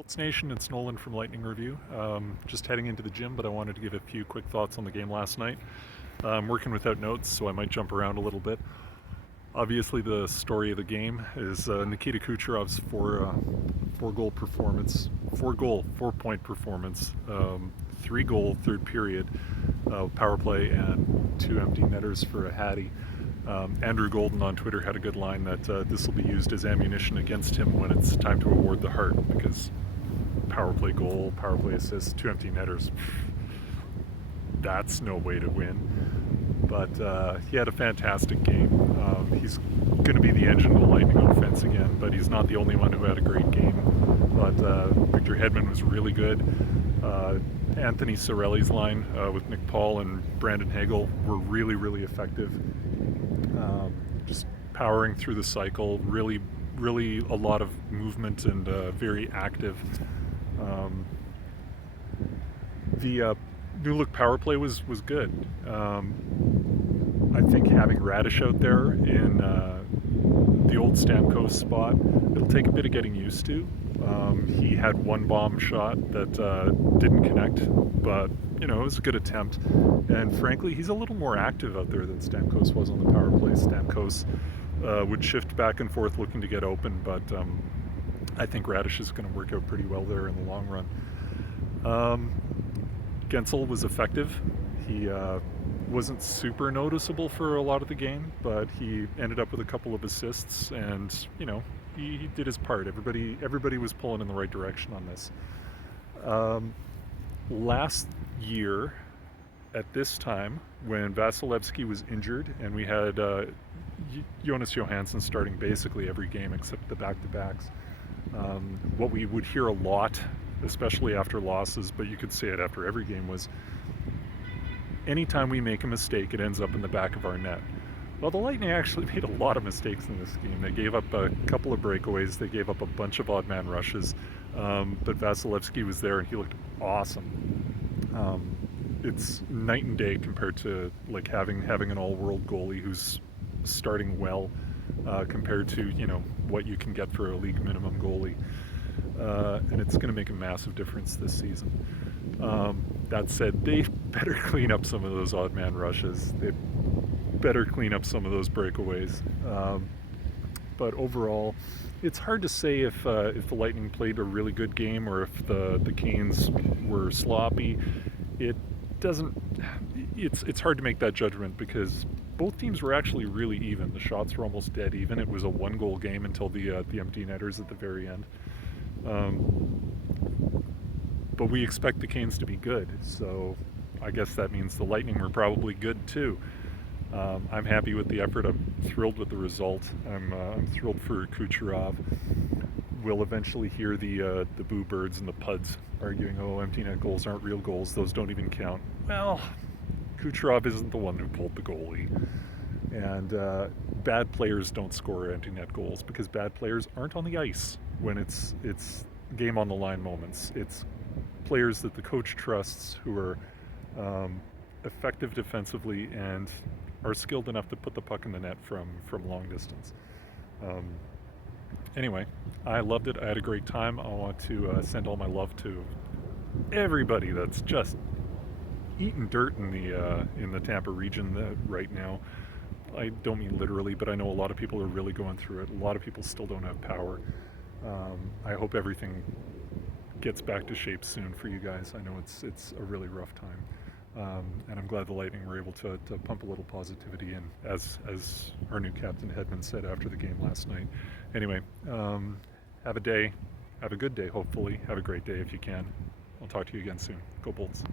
Bolts Nation, it's Nolan from Lightning Review. Just heading into the gym, but I wanted to give a few quick thoughts on the game last night. I'm working without notes, so I might jump around a little bit. Obviously, the story of the game is Nikita Kucherov's four-goal performance, four-point performance, three-goal third period power play, and two empty netters for a Hattie. Andrew Golden on Twitter had a good line that this will be used as ammunition against him when it's time to award the Hart, because power play goal, power play assist, two empty netters, that's no way to win. But he had a fantastic game. He's going to be the engine of the Lightning offense again, but he's not the only one who had a great game. But Victor Hedman was really good. Anthony Cirelli's line with Nick Paul and Brandon Hagel were really, really effective. Just powering through the cycle, really a lot of movement and very active. The new look power play was good. I think having Radish out there in the old Stamkos spot, it'll take a bit of getting used to. He had one bomb shot that didn't connect, but it was a good attempt. And frankly, he's a little more active out there than Stamkos was on the power play. Stamkos would shift back and forth looking to get open, but I think Radish is going to work out pretty well there in the long run. Gensel was effective. He wasn't super noticeable for a lot of the game, but he ended up with a couple of assists, and he did his part. Everybody was pulling in the right direction on this. Last year, at this time, when Vasilevsky was injured and we had Jonas Johansson starting basically every game except the back-to-backs, what we would hear a lot, especially after losses, but you could say it after every game, was anytime we make a mistake, it ends up in the back of our net. Well, the Lightning actually made a lot of mistakes in this game. They gave up a couple of breakaways, they gave up a bunch of odd man rushes, but Vasilevsky was there and he looked awesome. It's night and day compared to like having an all-world goalie who's starting well, compared to what you can get for a league minimum goalie. And it's going to make a massive difference this season. That said, they better clean up some of those odd man rushes. They better clean up some of those breakaways. But overall, it's hard to say if the Lightning played a really good game or if the Canes were sloppy. It's hard to make that judgment because both teams were actually really even. The shots were almost dead even. It was a one-goal game until the empty netters at the very end. But we expect the Canes to be good, so I guess that means the Lightning were probably good too. I'm happy with the effort. I'm thrilled with the result. I'm thrilled for Kucherov. We'll eventually hear the boo birds and the puds arguing, oh, empty net goals aren't real goals, those don't even count. Well, Kucherov isn't the one who pulled the goalie. And bad players don't score empty net goals because bad players aren't on the ice when it's game on the line moments. It's players that the coach trusts who are effective defensively and are skilled enough to put the puck in the net from long distance. Anyway, I loved it. I had a great time. I want to send all my love to everybody that's just eating dirt in the Tampa region right now. I don't mean literally, but I know a lot of people are really going through it. A lot of people still don't have power. I hope everything gets back to shape soon for you guys. I know it's a really rough time. And I'm glad the Lightning were able to pump a little positivity in, as our new captain Hedman said after the game last night. Anyway, have a good day, hopefully. Have a great day if you can. I'll talk to you again soon. Go Bolts.